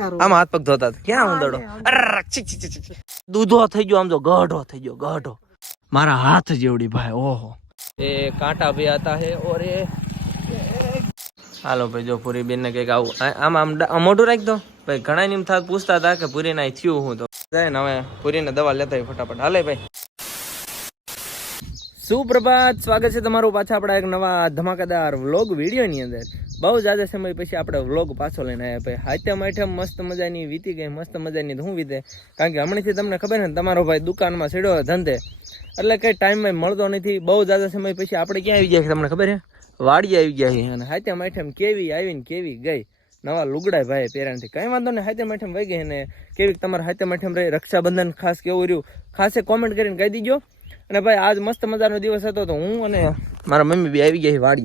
આમાં હાથ પગ ધોતા હતા. ક્યાં ઉંદરડો? દૂધો થઈ ગયો, આમ જો ગઢો થઈ ગયો, ગઢો મારા હાથ જેવડી ભાઈ. ઓહો, એ કાંટા ભી આતા હે. ઓર એ હાલો ભાઈ, જો પૂરી બેન ને કઈક આવું આમ મોઢું રાખી દો ભાઈ. ઘણા નિમ થાત પૂછતા હતા કે પૂરી ના થયું હું તો જાય ને હવે પૂરીને દવા લેતા હોય ફટાફટ. હાલે ભાઈ, સુપ્રભાત, સ્વાગત છે તમારું પાછા આપણા એક નવા ધમાકેદાર વ્લોગ વિડીયોની અંદર. બહુ જાજા સમય પછી આપણે વ્લોગ પાછો લઈને આવ્યા ભાઈ. હાથે માઠે મસ્ત મજાની વીતી ગઈ, મસ્ત મજાની હું વીતે, કારણ કે હમણાંથી તમને ખબર ને તમારો ભાઈ દુકાનમાં સીડ્યો ધંધે, એટલે કઈ ટાઈમ મળતો નથી. બહુ જાજા સમય પછી આપણે ક્યાં આવી ગયા તમને ખબર છે? વાડી આવી ગયા છે. અને હાથે માઠે કેવી આવીને કેવી ગઈ, નવા લુગડા ભાઈ પેરાણથી કઈ વાંધો નહીં. હાથે માઠે વહી ગઈ ને કેવી તમારે હાથે માઠે રહી રક્ષાબંધન ખાસ કેવું રહ્યું ખાસે કોમેન્ટ કરીને કહી દીજો. અને ભાઈ આજ મસ્ત મજાનો દિવસ હતો તો હું અને મારા મમ્મી બી આવી ગયા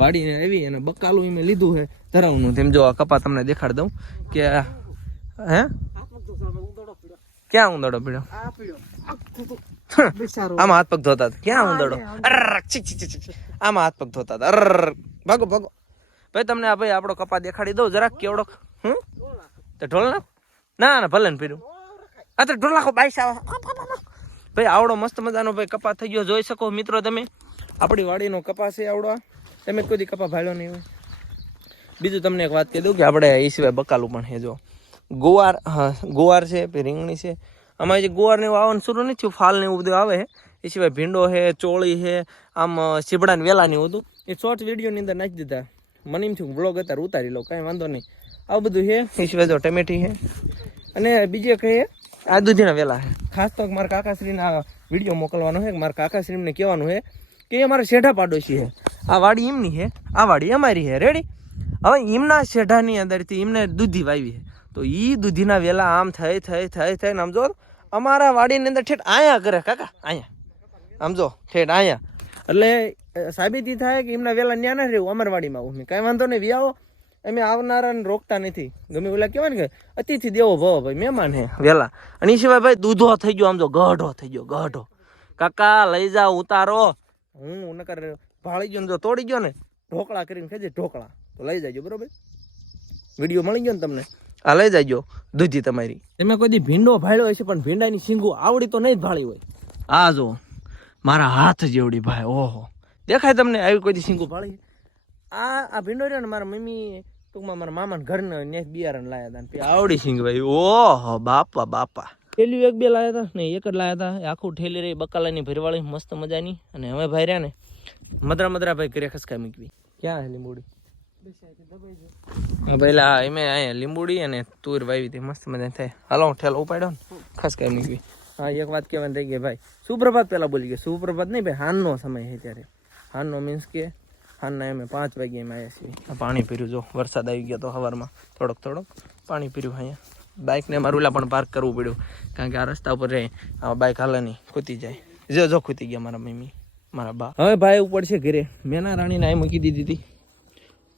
વાડીને આવી અને બકાલું મેં લીધું છે ધરાવનું. તેમ જો આ કપા તમને દેખાડ દઉં કે હે ક્યાં ઉંદરડો પીડ્યો? આમાં હાથ પગ ધોતા હતા. ક્યાં ઉંદરડો? આમાં હાથ પગ ધોતા હતા. ભાગો ભાગો ભાઈ. તમને આ ભાઈ આપણો કપા દેખાડી દઉં જરાક કેવડો. તો ઢોલ ના ના ભલે ને પીડ્યું. આ તો ઢોલ નાખો બાઈસ આવે ભાઈ. આવડો મસ્ત મજાનો ભાઈ કપા થઈ ગયો, જોઈ શકો મિત્રો તમે. આપણી વાડીનો કપા છે આવડો. તમે કોઈ કપા ભાળ્યો નહીં હોય. બીજું તમને એક વાત કહી દઉં કે આપણે એ સિવાય બકાલું પણ છે. જો ગુવાર, હા ગુવાર છે, પછી રીંગણી છે. આમાં જે ગુવારને એવું આવવાનું શરૂ નથી થયું, ફાલ ને એવું બધું આવે છે. એ સિવાય ભીંડો છે, ચોળી છે, આમ સીબડાને વેલાને હતું એ શોર્ટ વિડીયોની અંદર નાખી દીધા. મને એમ થયું બ્લોગ અત્યારે ઉતારી લો, કાંઈ વાંધો નહીં. આવું બધું છે. એ સિવાય જો ટમેટી છે અને બીજે કહીએ આ દૂધીના વેલા છે. ખાસ તો મારા કાકાશ્રીને આ વિડીયો મોકલવાનો છે. મારા કાકાશ્રીને કહેવાનું છે કે અમારે શેઢા પાડોશી છે. આ વાડી એમની છે, આ વાડી અમારી છે. રેડી? હવે એમના શેઢાની અંદરથી એમને દૂધી વાવી છે, તો એ દૂધીના વેલા આમ થઈને આમ જો અમારા વાડીની અંદર ઠેઠ આયા કરે કાકા, આયા આમ જો ઠેઠ આયા. એટલે સાબિતી થાય કે એમના વેલા ન્યા ના રહેવું, અમારા વાડીમાં આવું. કાંઈ વાંધો નહીં, વ્યાવો. અમે આવનારાને રોકતા નથી. ગમે ઓલા કહેવાય ને કે અતિથિ દેવો ભવ ભાઈ, મહેમાન હે વેલા. અને એ સિવાય ભાઈ દૂધો થઈ ગયો, આમ જો ગઢો થઈ ગયો, ગઢો. કાકા લઈ જાઓ, ઉતારો. હું નકર ભાળી ગયો ને જો તોડી ગયો ને ઢોકળા કરીને ખાજે, ઢોકળા તો લઈ જાજો. બરોબર, વિડીયો મળી ગયો ને તમને? આ લઈ જાજો દૂધી તમારી. તમે કોઈ દી ભીંડો ભાળ્યો હશે પણ ભીંડાની શીંગું આવડી તો નહીં જ ભાળી હોય. આ જો મારા હાથ જેવડી ભાઈ. ઓહો, દેખાય તમને આવી કોઈ દી શીંગું ભાળી? આ ભીંડો રહ્યો ને મારા મમ્મી ટૂંકમાં મારા મામાને ઘરને ને બિયારણ લાયા હતા. આવડી સિંગ ભાઈ. ઓહો બાપા બાપા. ઠેલી એક બે લાયા હતા ને એક જ લાયા હતા. આખું ઠેલી રહી બકાલાની ભરવાળી મસ્ત મજાની. અને હવે ભાઈ રહ્યા ને મદરા ભાઈ કરે ખસકા મૂકવી. ક્યાં હે લીંબુડી? પેલા એમે અહીંયા લીંબુડી અને તુર વાવી હતી, મસ્ત મજા થાય. હાલો ઠેલો ઉપાડ્યો ને ખસકા મૂકવી. હા એક વાત કહેવાની થઈ ગઈ ભાઈ. સુપ્રભાત પેલા બોલી ગયા. સુપ્રભાત નહીં ભાઈ, હાનનો સમય છે ત્યારે. હાનનો મીન્સ કે હાલના અમે 5 વાગ્યા એમ આવ્યા છીએ. પાણી પીર્યું. જો વરસાદ આવી ગયો તો સવારમાં થોડોક પાણી પીર્યું. અહીંયા બાઇકને અમારું ઓલા પણ પાર્ક કરવું પડ્યું, કારણ કે આ રસ્તા ઉપર રહે આ બાઇક હાલે નહીં, ખૂતી જાય. જો ખૂતી ગયા મારા મમ્મી મારા બા. હવે ભાઈ ઉપર છે ઘરે. મેના રાણીને આ મૂકી દીધી હતી.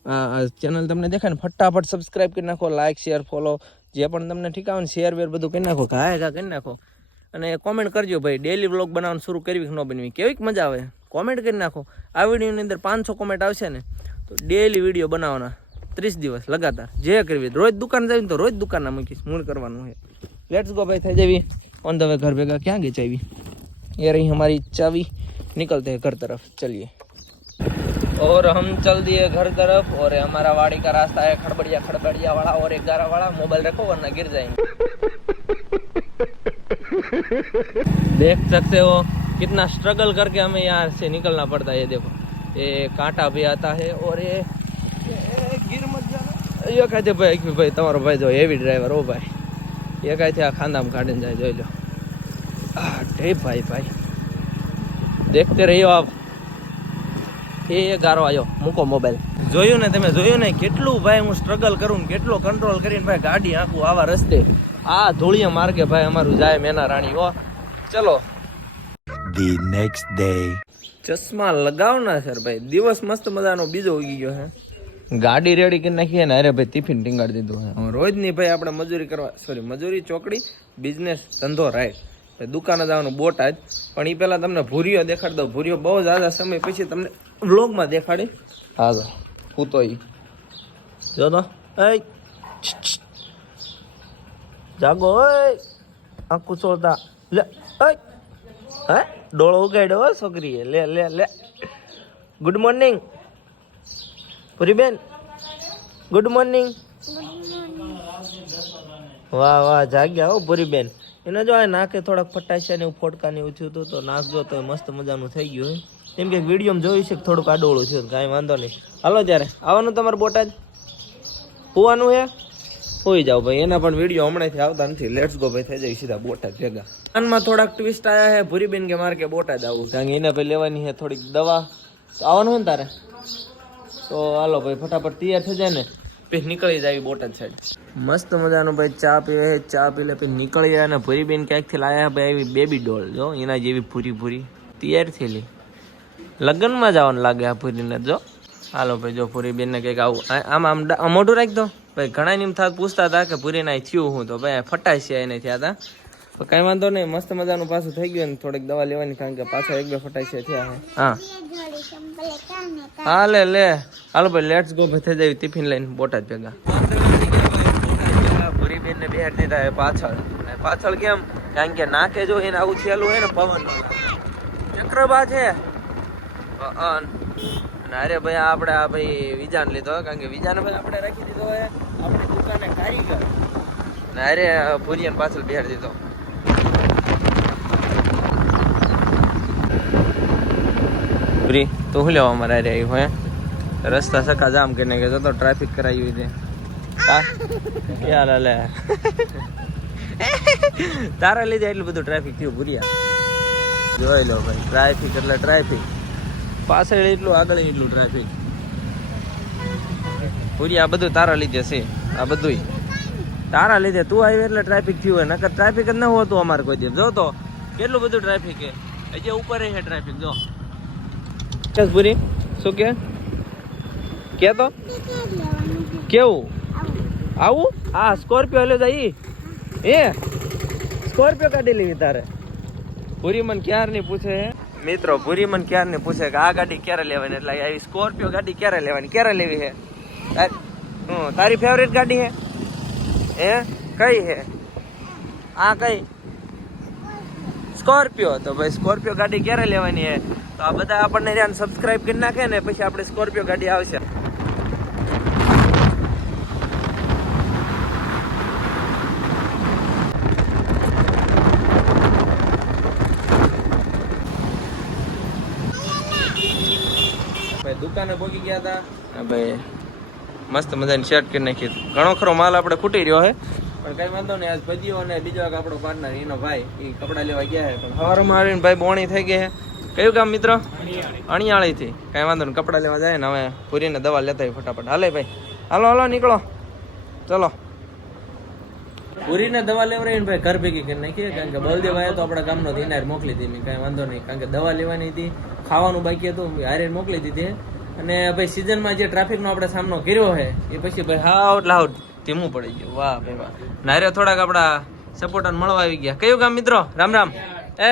આ ચેનલ તમને દેખાય ને ફટાફટ સબસ્ક્રાઈબ કરી નાખો, લાઇક શેર ફોલો જે પણ તમને ઠીક આવે ને શેર વેર બધું કરી નાખો, ઘા કરી નાખો. અને કોમેન્ટ કરજો ભાઈ, ડેલી વ્લોગ બનાવવાનું શરૂ કરવી કે ન બનવી, કેવીક મજા આવે કોમેન્ટ કરી નાખો. આ વિડીયોની અંદર 500 કોમેન્ટ આવશે ને તો ડેલી વિડીયો બનાવવાના 30 દિવસ લગાતાર, જે કરવી. રોજ દુકાન જઈને તો રોજ દુકાન ના મૂકીશ, મૂળ કરવાનું છે. લેટ્સ ગો ભાઈ, થઈ જવી ઓન ધ વે. ઘર ભેગા ક્યાં ગઈ ચાવી? ये रही हमारी चावी, निकलते हैं घर तरफ, चलिए. और हम चल दिए घर तरफ. और हमारा वाड़ी का रास्ता है खड़बड़िया वाला और 11 वाला. मोबाइल रखो वरना गिर जाएंगे. देख सकते हो कितना स्ट्रगल करके हमें यहाँ से निकलना पड़ता है. ये देखो ये कांटा भी आता है और ये गिर मत जाना. ये कहते भाई तुम्हारो भाई जो हेवी ड्राइवर हो भाई, ये कहते आ खांदा में काटे जाए. જોઈ લો ભાઈ દેખતે રહ્યો આપ. એ ગારો આવ્યો, મૂકો મોબાઈલ. જોયું ને તમે, જોયું ને કેટલું ભાઈ હું સ્ટ્રગલ કરું, કેટલો કંટ્રોલ કરીને ભાઈ ગાડી આખું આવા રસ્તે આ ધૂળિયા માર્ગે ભાઈ અમારું જાય મેના રાણી. હો ચલો. The next day. ચશ્મા લગાવના સર ભાઈ, દિવસ મસ્ત મજાનો બીજો ઉગી ગયો છે. ગાડી રેડી કરી નાખીએ ને અરે ભાઈ ટિફિન ટીંગાડી દીધું છે. રોજની ભાઈ આપણે મજૂરી કરવા, સોરી મજૂરી ચોકડી, બિઝનેસ ધંધો રાઈટ. દુકાને જવાનું બોટ આજ. પણ એ પહેલાં તમને ભૂરીઓ દેખાડી દઉં. ભૂરીઓ બહુ ઝાઝા સમય પછી તમને વ્લોગમાં દેખાડી. હા તો હું તો જો તો જાગો ઓય આંખું સોળતા લે ઓય હે ડોળો ઉગાડ્યો હો છોકરીએ લે લે લે good morning Puriben good morning વાહ વાહ જાગ્યા હો પુરીબેન એને જો આ નાકે થોડાક ફટાશા ને ફોડકા ને એવું થયું હતું તો નાક જો તો મસ્ત મજાનું થઈ ગયું હોય કેમ કે વિડીયોમાં જોયું છે કે થોડુંક આડોળું થયું કાંઈ વાંધો નહીં હાલો ત્યારે આવવાનું તમારે બોટાદ હોવાનું હે હોઈ જાવ ભાઈ એના પણ વિડીયો હમણાંથી આવતા નથી લેટ્સ ગો ભાઈ થઈ જાય સીધા બોટાદ ભેગા કાનમાં થોડાક ટ્વિસ્ટ આવ્યા હે ભૂરીબેન કે મારે કે બોટાદ આવું કારણ કે એને ભાઈ લેવાની છે થોડીક દવા તો આવવાનું હોય ને તારે તો હાલો ભાઈ ફટાફટ તૈયાર થઈ જાય ને પછી નીકળી જાય બોટાદ સાઈડ મસ્ત મજાનું ભાઈ ચા પીવે ચા પી લે પછી નીકળી જાય ને ભૂરીબેન ક્યાંકથી લાયા ભાઈ એવી બેબી ડોલ જો એના જેવી પૂરી પૂરી તૈયાર થયેલી લગ્નમાં જવાનું લાગે આ પૂરીને જો હાલો ભાઈ જો પૂરીબેનને કંઈક આવું આમ આમ મોઢું રાખી દો ભાઈ ઘણા નિમ થાત પૂછતા હતા કે પૂરીના થયું હું તો ભાઈ ફટાશિયા એને થયા હતા તો કાંઈ વાંધો નહીં મસ્ત મજાનું પાછું થઈ ગયું ને થોડીક દવા લેવાની કારણ કે પાછા 1-2 ફટાશિયા થયા હા હા લે લે હાલો ભાઈ લેટ્સ ગો ભાઈ થઈ જાય ટિફિન લઈને બોટાદ ભેગા પૂરીબેનને બેહાડી દીધા પાછળ પાછળ કેમ કારણ કે નાકે જો એને આવું થયેલું હોય ને પવન ચક્રબા છે અરે ભાઈ આપણે આ ભાઈ વિજાન લીધો કારણ કે વિજાને ભાઈ આપણે રાખી દીધો હોય આપણી દુકાને કારીગર ને અરે ભૂરિયાને પાછળ બેહાડી દીધો પૂરી તો શું લેવા અમારે અરે આવ્યું હે રસ્તા સકા જામ કરીને ગયો તો ટ્રાફિક કરાવી છે યાર લે તારા લીધે એટલું બધું ટ્રાફિક થયું ભૂરિયા જોઈ લો ભાઈ ટ્રાફિક એટલે ટ્રાફિક પાછળ એટલું આગળ એટલું ટ્રાફિક પૂરી આ બધું તારા લીધે છે આ બધું તારા લીધે તું આવી એટલે ટ્રાફિક થયું હોય નકર ટ્રાફિક જ ન હોતું અમારે કોઈ દિવસ જો તો કેટલું બધું ટ્રાફિક છે હજી ઉપર છે ટ્રાફિક જો પૂરી શું કે તો કેવું આવું હા સ્કોર્પિયો લે જાય એ સ્કોર્પિયો કાઢી લેવી તારે પૂરી મને ક્યાર નહીં પૂછે મિત્રો ભૂરી મને ક્યારે ને પૂછે કે આ ગાડી ક્યારે લેવાની એટલે આવી સ્કોર્પિયો ગાડી ક્યારે લેવાની ક્યારે લેવી છે તારી ફેવરેટ ગાડી હે કઈ હે આ કઈ સ્કોર્પિયો તો ભાઈ સ્કોર્પિયો ગાડી ક્યારે લેવાની હે તો આ બધા આપણને ધ્યાન સબસ્ક્રાઇબ કરી નાખે ને પછી આપણે સ્કોર્પિયો ગાડી આવશે દુકાને પહોંચી ગયા હતા ભાઈ મસ્ત મજાની શર્ટ કરી નાખી ઘણો ખરો માલ આપણે ખૂટી રહ્યો છે પણ કઈ વાંધો નહીં આજ ભજીયો અને બીજો એક આપણો પાર્ટનર એનો ભાઈ એ કપડા લેવા ગયા છે પણ સવારમાં આવીને ભાઈ બોણી થઈ ગઈ છે કયું કામ મિત્ર અણિયાળી થી કઈ વાંધો નહીં કપડા લેવા જાય ને હવે પૂરીને દવા લેતા હોય ફટાફટ હાલે ભાઈ હાલો હાલો નીકળો ચલો પૂરીને દવા લેવડાવીને ભાઈ ઘર ભેગી કરી નાખીએ કારણ કે બલદેવ આવ્યા તો આપણા ગામનો ઇનાર મોકલી દીધી કઈ વાંધો નહીં કારણ કે દવા લેવાની હતી ખાવાનું બાકી હતું હારે મોકલી દીધી અને ભાઈ સિઝનમાં જે ટ્રાફિકનો આપણે સામનો કર્યો છે એ પછી ભાઈ હાવ લાવ ધીમું પડી ગયું વાહ ભાઈ વાહ નારે થોડાક આપણા સપોર્ટર મળવા આવી ગયા કયું ગામ મિત્રો રામ રામ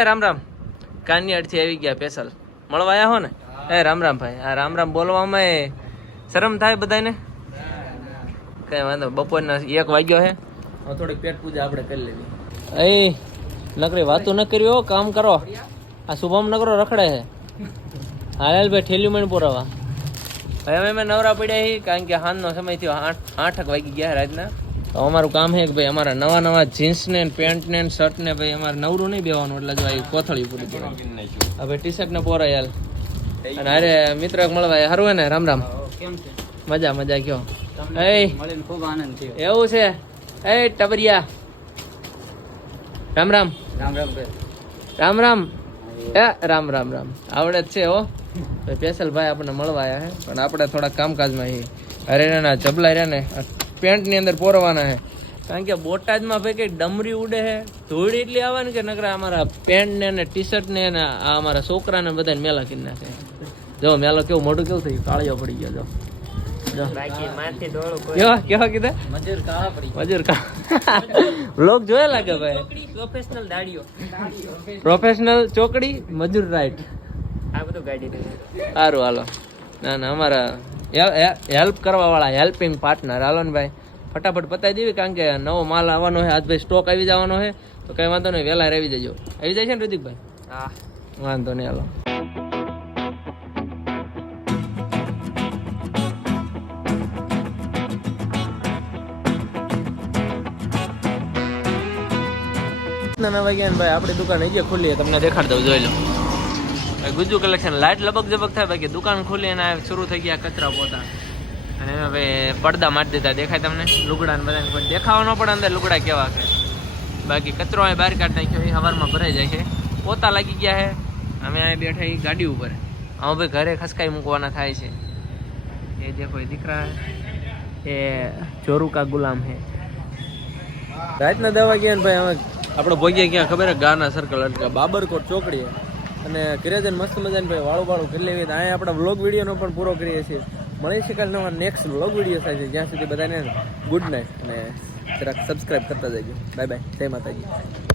રામ રામ કાનિયાડથી આવી ગયા સ્પેશલ મળવા આવ્યા હો ને રામ રામ ભાઈ આ રામ રામ બોલવામાં શરમ થાય બધાને કઈ વાંધો બપોરના 1 વાગ્યો છે હવે થોડીક પેટ પૂજા આપણે કરી લેવી નકરી વાતો ન કર્યો કામ કરો આ શુભમ નગરો રખડે છે હાલ ભાઈ ઠેલ્યું મને પોરાવા હવે અમે નવરા પડ્યા છીએ કારણ કે હાનનો સમય થયો 8 વાગી ગયા રાતના તો અમારું કામ છે કે ભાઈ અમારા નવા જીન્સ ને પેન્ટ ને શર્ટ ને ભાઈ અમારે નવરું નહીં બેવાનું એટલે જો આ કોથળી પૂરી દેવાની હવે ટી શર્ટ ને પોરા યાર અને અરે મિત્ર મળવા હારું હે ને રામ રામ કેમ છે મજા કયો મળીને ખૂબ આનંદ થયો એવું છે ટબરિયા રામ રામ આવડે જ છે હો સ્પેશલ ભાઈ આપણને મળવા આવ્યા છે પણ આપણે થોડા કામકાજમાં અરે ના જબલા રહ્યા ને પેન્ટ ની અંદર પોરવાના છે કારણ કે બોટાદમાં ભાઈ કઈ ડમરી ઉડે છે ધૂળ એટલી આવે ને કે નકરા અમારા પેન્ટ ને ટી શર્ટ ને આ અમારા છોકરા ને બધા મેલા કરી નાખે જો મેલો કેવું મોઢું કેવું થયું કાળિયો પડી ગયો કેવા કીધા મજૂર વ્લોગ જોયા લાગે ભાઈ પ્રોફેશનલ ચોકડી મજૂર રાઈટ આ બધું ગાડી સારું હાલો ના અમારા હેલ્પ કરવા વાળા હેલ્પિંગ પાર્ટનર હાલો ને ભાઈ ફટાફટ પતાવી દેવી, કારણ કે નવો માલ આવવાનો છે આજ ભાઈ, સ્ટોક આવી જવાનો છે. તો કઈ વાંધો નહીં, વહેલા આવી જજો. આવી જાય છે ને ઋતિકભાઈ? હા વાંધો નહીં, હાલો. ના વાગ્યા ભાઈ આપણી દુકાન હજી ખુલ્લી, તમને દેખાડ દઉં, જોઈ લો ભાઈ. ગુજ્જુ કલેક્શન લાઈટ લબક જબક થાય બાકી દુકાન ખુલ્લી અને શરૂ થઈ ગયા કચરા પોતા. અને હવે પડદા મારી દીધા, દેખાય તમને લુગડા ને બધા, પણ દેખાવા ન પડે અંદર લુગડા કેવા છે. બાકી કચરો અહીં બહાર કાઢ નાખ્યો, એ હવારમાં ભરાઈ જાય છે. પોતા લાગી ગયા છે. અમે અહીં બેઠા એ ગાડી ઉપર, હા ભાઈ ઘરે ખસકાઈ મૂકવાના થાય છે. એ દેખો એ દીકરા એ ચોરુ કા ગુલામ હે. રાતના દવા ગયા ને ભાઈ, અમે આપણે ભોગીએ ક્યાં ખબર હે? ગાના સર્કલ એટલે બાબરકોટ ચોકડીએ. અને ઘરે જઈને મસ્ત મજાને ભાઈ વાળું વાળું કરી લેવી. અહીંયા આપણા વ્લોગ વિડીયોનો પણ પૂરો કરીએ છીએ. મળી શકાય નવા નેક્સ્ટ વ્લોગ વિડીયો થાય છે. જ્યાં સુધી બધાને ગુડ નાઇટ અને જરાક સબસ્ક્રાઈબ કરતા જજો. બાય બાય, જય માતાજી.